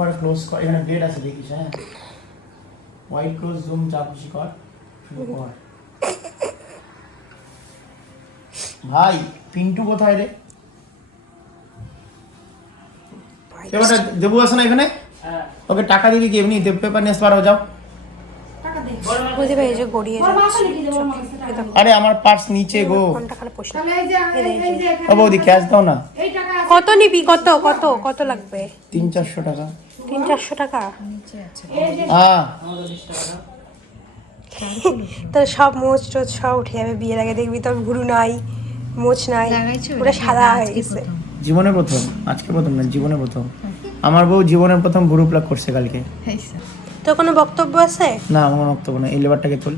কর ক্লোজ কর এখানে ব্লেড আছে দেখিস হ্যাঁ হোয়াইট ক্লোজ জুম যা খুশি কর শুরু কর ভাই পিন্টু কোথায় রে? দেবু আছে না এখানে? ওকে টাকা দিবি কি এমনি দেব পেপার নিয়ে আসতে পারো যাও। বুঝতে পেরেছি যে গড়িয়ে আরে আমার পার্স নিচে গো। কোনটা খালে পোষ। তাহলে এই যে এই- এই যে এখানে ও বৌদি ক্যাশ দাও না? এই। কত নিবি? কত কত কত লাগবে? তিন চারশো টাকা। তিন চারশো টাকা? হ্যাঁ। তোর সব মোচ টোচ সব উঠে যাবে বিয়ের আগে দেখবি তোর ভুরু নাই মোচ নাই পুরো সাদা হয়ে গেছে। জীবনে প্রথম আজকে প্রথম না জীবনে প্রথম। আমার বউ জীবনের প্রথম ভুরু প্লাক করছে কালকে। তোর কোনো বক্তব্য আছে? না আমার বক্তব্য না এই লেবারটাকে তোল।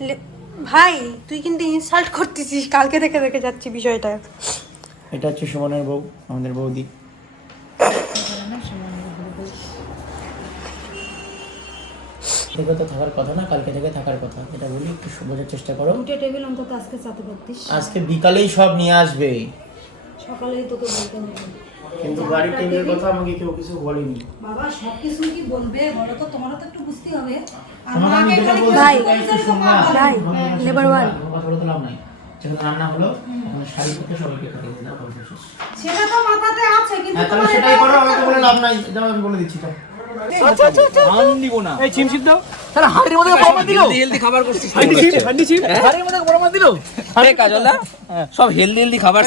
লে- ভাই তুই কিন্তু ইনসাল্ট করতেছিস। কালকে থেকে দেখে যাচ্ছি বিষয়টা। এটা হচ্ছে সুমনের বউ আমাদের বৌদি। থেকে তো থাকার কথা না কালকে থেকে থাকার কথা। এটা বলি একটু বোঝার চেষ্টা করো। দুটো টেবিল অন্তত আজকে চাতে পারতিস। আজকে বিকালেই সব নিয়ে আসবে। সকালেই তোকে বলতে হবে। কিন্তু গাড়ির টেবিলের কথা আমাকে কেউ কিছু বলেনি। বাবা সব কিছু কি বলবে? বলো তো তোমারও তো একটু বুঝতে হবে। তোমাকে আমি যেটা বলছি ভাই। ভাই, one. কোনো কথা বলতে লাভ নাই। যেখানে রান্না হলো ওখানে শাড়ি থেকে সবাইকে খাইয়ে দিলাম। সেটা তো মাথাতে আছে কিন্তু হ্যাঁ তাহলে সেটাই করো আমাকে বলে লাভ নাই এটা আমি বলে দিচ্ছি তো। সব হেলদি হেলদি খাবার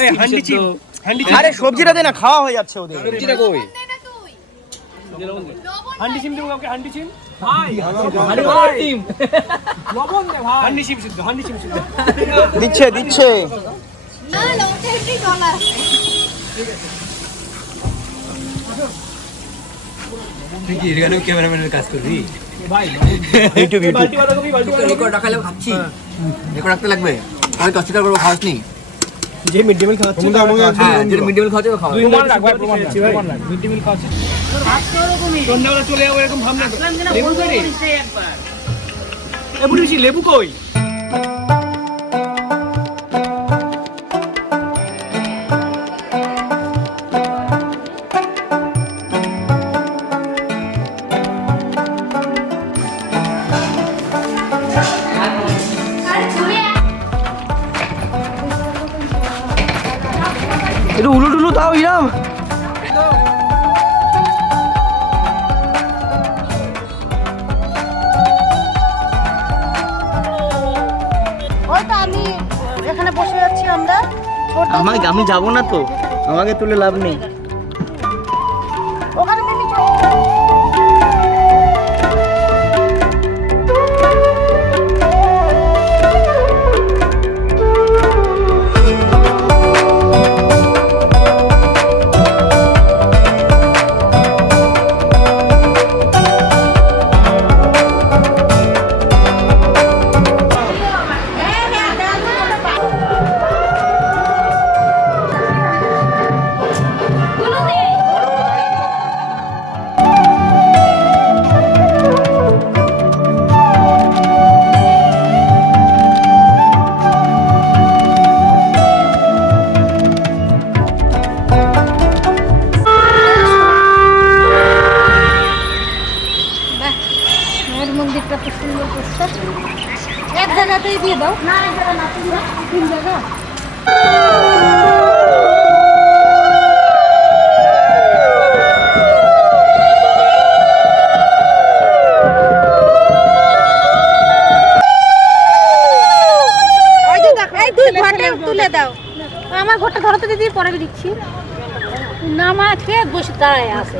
আরে সবজিটা দে না খাওয়া হয়ে যাচ্ছে ওদের। সবজিটা কই হান্ডি সিম দেবো কাউকে? হান্ডি সিম টিম হান্ডি সিম সিদ্ধ হান্ডি সিম সিদ্ধ দিচ্ছে দিচ্ছে। তুই কি এখানে ক্যামেরাম্যানের কাজ করবি? ভাই ইউটিউব ইউটিউব রেকর্ড রাখালে খাচ্ছি রেকর্ড রাখতে লাগবে। আমি তো অস্বীকার করব খাওয়াস নি যে মিড ডে মিল খাওয়াচ্ছে হ্যাঁ যেটা মিড মিল খাওয়াচ্ছে খাওয়া প্রমাণ রাখ ভাই প্রমাণ রাখ প্রমাণ রাখ মিড ডে মিল খাওয়াচ্ছে সন্ধ্যাবেলা চলে যাব এরকম ভাবনা। লেবু কই লেবু কই? দাও ইরাম। আমি এখানে বসে যাচ্ছি আমরা। আমাকে আমি যাব না তো। আমাকে তুলে লাভ নেই। মায়ের মন্দিরটা তো সুন্দর পোস্টার এক জায়গাতেই দিয়ে দাও। না এক জায়গা না তিন জায়গা এই দুই ঘরটা তুলে দাও। আমার ঘরটা ধরো তো দিদি পরে দিচ্ছি। নামা খেয়ে বসে দাঁড়ায় আছে।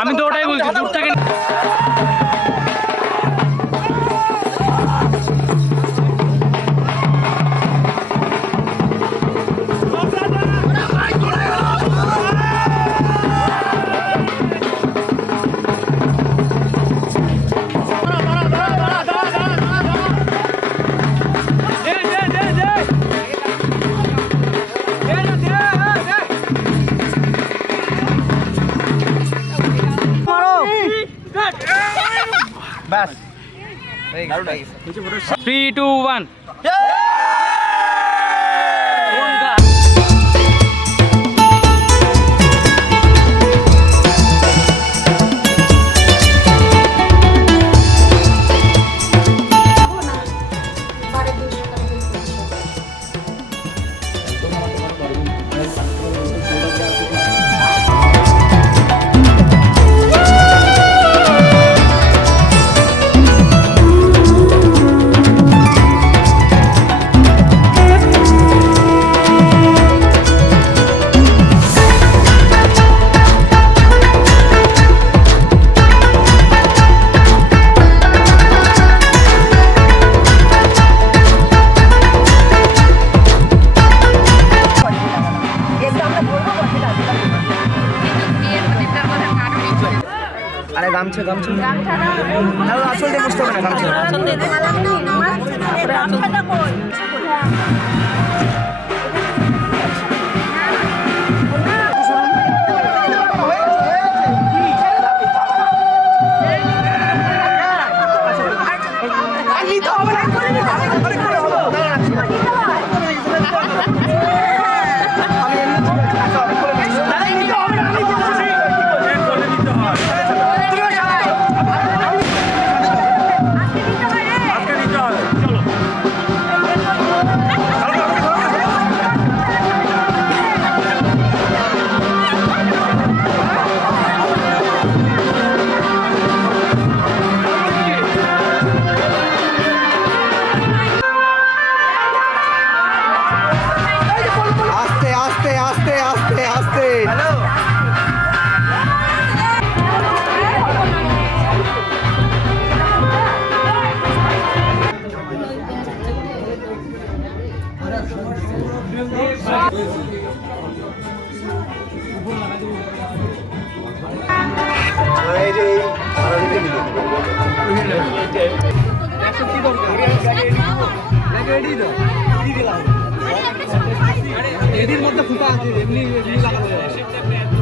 আমি তো ওটাই বলছি দূর থেকে থ্রি টু ওয়ান গামছা না আসল দিয়ে বুঝতে হবে না গামছা এমনি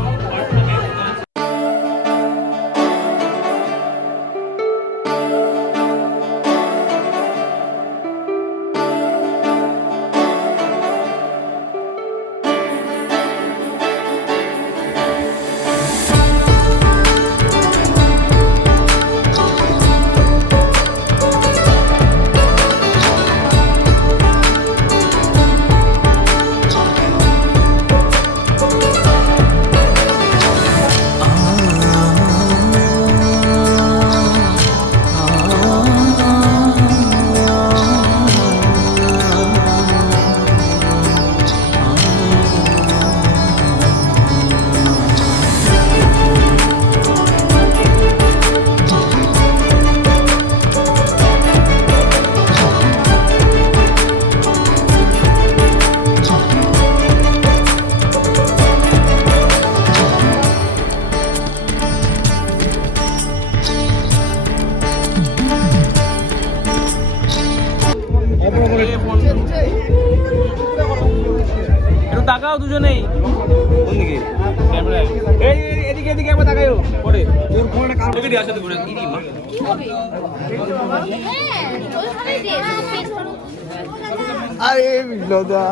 আরে বিপ্লদা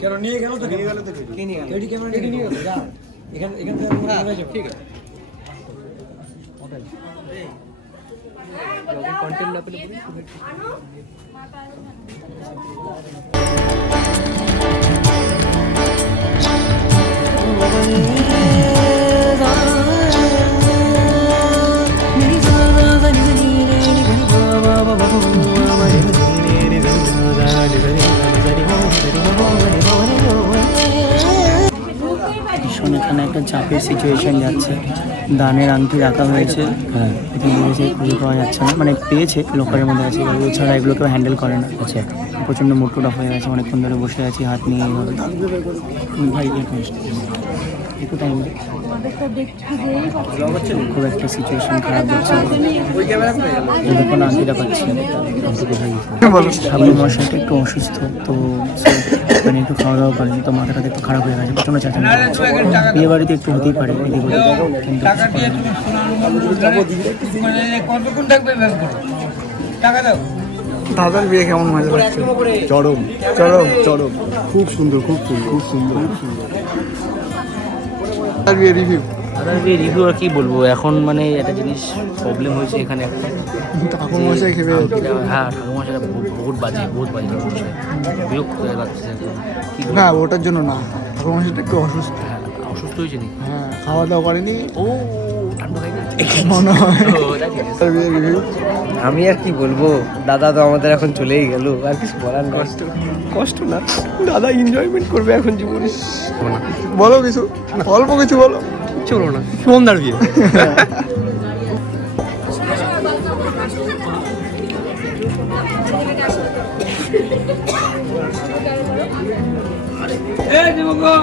কেন নিয়ে গেল তো নিয়ে গেল। তো নিয়ে ক্যামেরা নিয়ে গেল। এখান এখান থেকে ঠিক আছে। কন্টেন্ট না পেলে Thank you. চাপের সিচুয়েশন যাচ্ছে। দানের আংটি রাখা হয়েছে। হ্যাঁ। খুঁজে পাওয়া যাচ্ছে না। মানে পেয়েছে লোকারের মধ্যে আছে। এছাড়া ছাড়া এগুলো কেউ হ্যান্ডেল করে না। আচ্ছা। প্রচণ্ড অফ হয়ে গেছে। অনেকক্ষণ ধরে বসে আছি হাত নিয়ে এইভাবে। ভাই একটু টাইম খুব একটা সিচুয়েশন খারাপ যাচ্ছে এরকম আংটিটা পাচ্ছি ঠাকুর মশাইটা একটু অসুস্থ তো মানে একটু খাওয়া দাওয়া করেনি তো মাথাটা একটু খারাপ হয়ে গেছে। প্রচণ্ড চাচানি বিয়ে বাড়িতে একটু হতেই পারে এদিক করো টাকা দাও। দাদার বিয়ে কেমন মজা লাগছে চরম। চরম। চরম। খুব সুন্দর খুব সুন্দর খুব সুন্দর। খুব সুন্দর। বিয়ে রিভিউ দাদার বিয়ে রিভিউ আর কি বলব? এখন মানে একটা জিনিস প্রবলেম হয়েছে এখানে। একটা হ্যাঁ বহুত বাজে বহুত বাজে বিরক্ত হয়ে লাগছে? না ওটার জন্য না। একটু অসুস্থ। হ্যাঁ, অসুস্থ হয়েছে হ্যাঁ খাওয়া দাওয়া করেনি। ও আমি আর কি বলব? দাদা তো আমাদের এখন চলেই গেল। আর কিছু বলার কষ্ট। কষ্ট না। দাদা এনজয়মেন্ট করবে এখন জীবনে। বলো কিছু অল্প কিছু বলো। চলো না সুমনদার বিয়ে। এই দেবগণ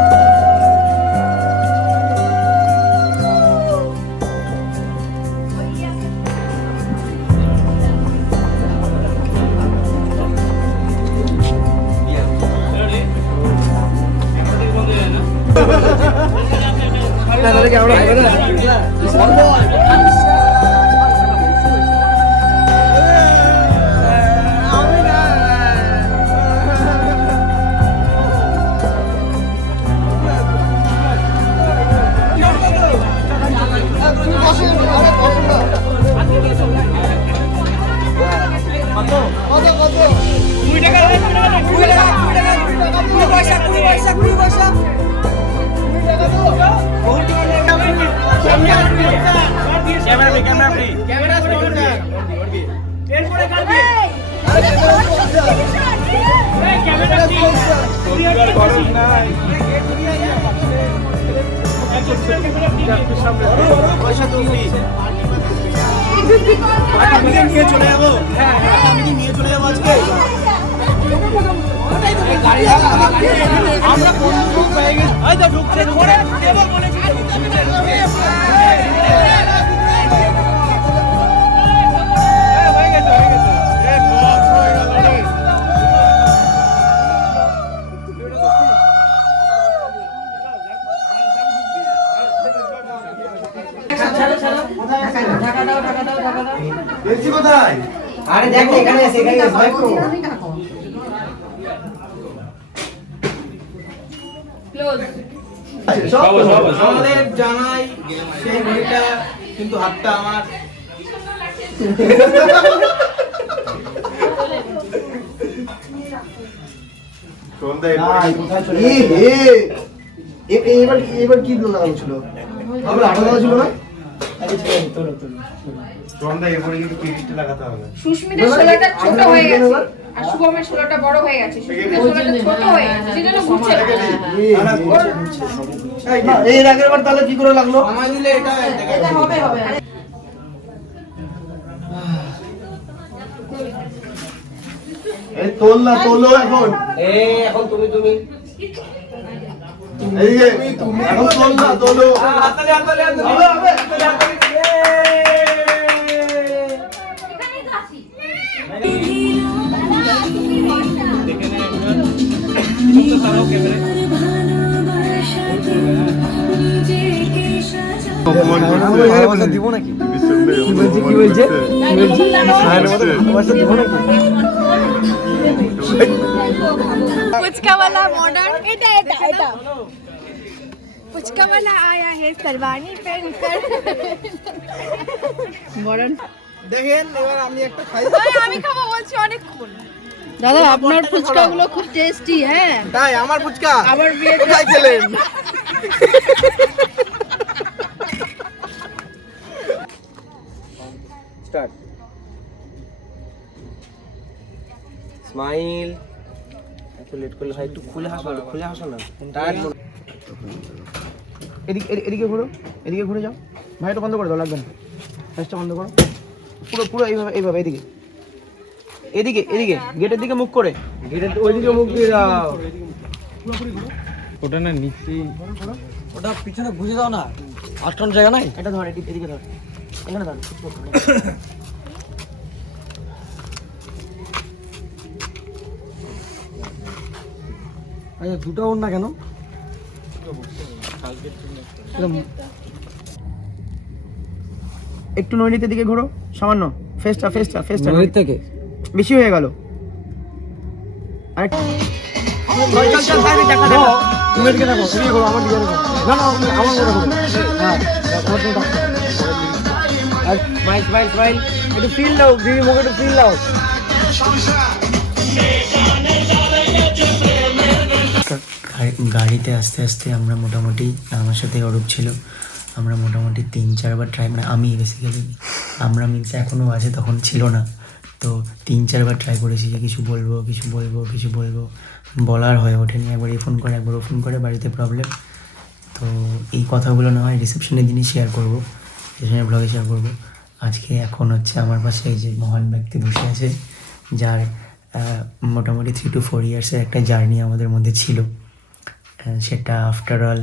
হয়েছে আমাদের জানাই সেই ঘড়িটা কিন্তু হাতটা আমার। নাই, কোথায় চলে গেছে? এবার এবার কি লাগানো ছিল আমরা আঠা দেওয়া ছিল না? তোলো, তোলো। সুস্মিতার ষোলোটা ছোট হয়ে গেছে। আর শুভমের ষোলোটা বড় হয়ে গেছে। সুস্মিতার ষোলোটা ছোট হয়ে গেছে। সেজন্য ঘুরছে। না। না, এর আগের বার তাহলে কি করে লাগল? আমার দিলে এটা এটা হবে হবে। এই তোল না তোলো এখন। এই এখন তুমি তুমি। এই যে এখন তোল না তোলো। দিব নাকি? ফুচকাওয়ালা মডার্ন এটা হে সলবানি আমি বলছি অনেকক্ষণ। দাদা আপনার ফুচকা গুলো খুব টেস্টি হ্যাঁ? তাই আমার ফুচকা আবার বিয়ে খেলেন? স্মাইল। একটু লেট করলে হয় একটু খুলে হাসো না খুলে হাসো না। এদিকে এদিকে- এদিকে ঘুরো এদিকে ঘুরে যাও। ভাই এটা বন্ধ করে দাও লাগবে না। ফ্যাসটা বন্ধ করো। পুরো পুরো এইভাবে এইভাবে এদিকে। এদিকে এদিকে। গেটের দিকে মুখ করে। গেটের ওইদিকে মুখ দিয়ে দাও ওটা না নিচে ওটা পিছনে বুঝে দাও না। আটকান জায়গা নাই? এটা ধর এদিকে এদিকে ধর। এখানে ধর। আচ্ছা দুটো ওর না কেন? একটু নৈনিতের দিকে ঘোরো সামান্য। ফেসটা ফেসটা ফেসটা নদীর থেকে? বেশি হয়ে গেল। হ্যাঁ একটু ফিল দাও দিদি মুখে একটু ফিল দাও গাড়িতে আস্তে আস্তে আমরা মোটামুটি আমার সাথে অরূপ ছিল। আমরা মোটামুটি তিন চারবার ট্রাই মানে আমি বেসিক্যালি আমরা মিনস এখনও আছে, তখন ছিল না। তো তিন চারবার ট্রাই করেছি যে কিছু বলব কিছু বলব কিছু বলব। বলার হয়ে ওঠেনি। একবার এই ফোন করে, একবার ও ফোন করে, বাড়িতে প্রবলেম তো এই কথাগুলো না হয় রিসেপশনের দিনই শেয়ার করব। রিসেপশনের ব্লগে শেয়ার করব। আজকে এখন হচ্ছে আমার পাশে এই যে মহান ব্যক্তি বসে আছে, যার মোটামুটি থ্রি টু ফোর ইয়ার্সের একটা জার্নি আমাদের মধ্যে ছিল। সেটা after all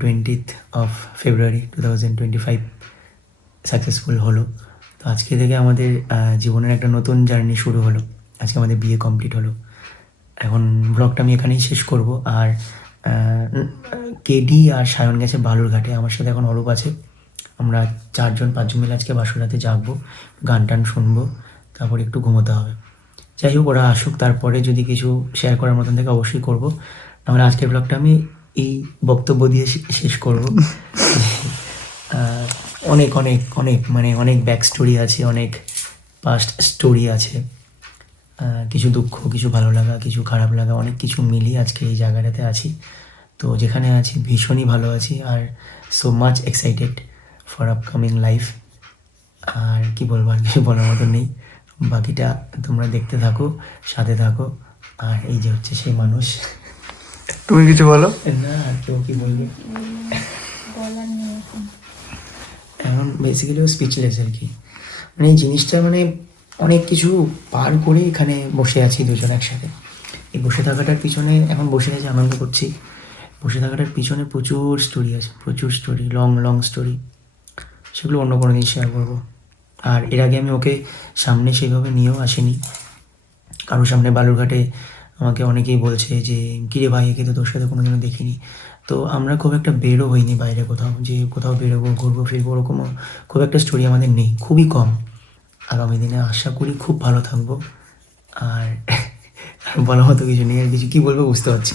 twentieth of February two thousand twenty five successful হলো। তো আজকে থেকে আমাদের জীবনের একটা নতুন জার্নি শুরু হলো। আজকে আমাদের বিয়ে কমপ্লিট হলো। এখন ব্লগটা আমি এখানেই শেষ করব। আর কেডি আর সায়ন গেছে বালুরঘাটে। আমার সাথে এখন অরূপ আছে। আমরা চারজন, পাঁচজন মিলে আজকে বাসুরাতে জাগবো, গান টান শুনব, তারপর একটু ঘুমোতে হবে। যাই হোক, ওরা আসুক। তারপরে যদি কিছু শেয়ার করার মতন থেকে অবশ্যই করব। নাহলে আজকের ব্লগটা আমি এই বক্তব্য দিয়ে শেষ করব। অনেক অনেক অনেক মানে অনেক ব্যাক স্টোরি আছে, অনেক পাস্ট স্টোরি আছে। কিছু দুঃখ, কিছু ভালো লাগা, কিছু খারাপ লাগা, অনেক কিছু মিলিয়ে আজকে এই জায়গাটাতে আছি। তো যেখানে আছি, ভীষণই ভালো আছি আর so much excited for upcoming life আর কি বলব, আর কিছু বলার মতো নেই। বাকিটা তোমরা দেখতে থাকো, সাথে থাকো। আর এই যে হচ্ছে সেই মানুষ। তুমি কিছু বলো? না তো কি বলবি? এখন বেসিক্যালি ও স্পিচলেস আর কি। মানে এই জিনিসটা মানে অনেক কিছু পার করে এখানে বসে আছি দুজন একসাথে। এই বসে থাকাটার পিছনে, এখন বসে আছে, আনন্দ করছি। বসে থাকাটার পিছনে প্রচুর স্টোরি আছে, প্রচুর স্টোরি লং লং স্টোরি সেগুলো অন্য কোনো দিন শেয়ার করব। আর এর আগে আমি ওকে সামনে সেইভাবে নিয়েও আসিনি। কারোর সামনে বালুরঘাটে আমাকে অনেকেই বলছে যে, কিরে ভাই, একে তো তোর সাথে কোনো দিনও দেখিনি। তো আমরা খুব একটা বেরো হইনি বাইরে কোথাও, যে কোথাও বেরোবো, ঘুরবো, ফিরবো, ওরকমও খুব একটা স্টোরি আমাদের নেই, খুবই কম। আগামী দিনে আশা করি খুব ভালো থাকব। আর বলার মতো কিছু নেই, আর কিছু কী বলব বুঝতে পারছি।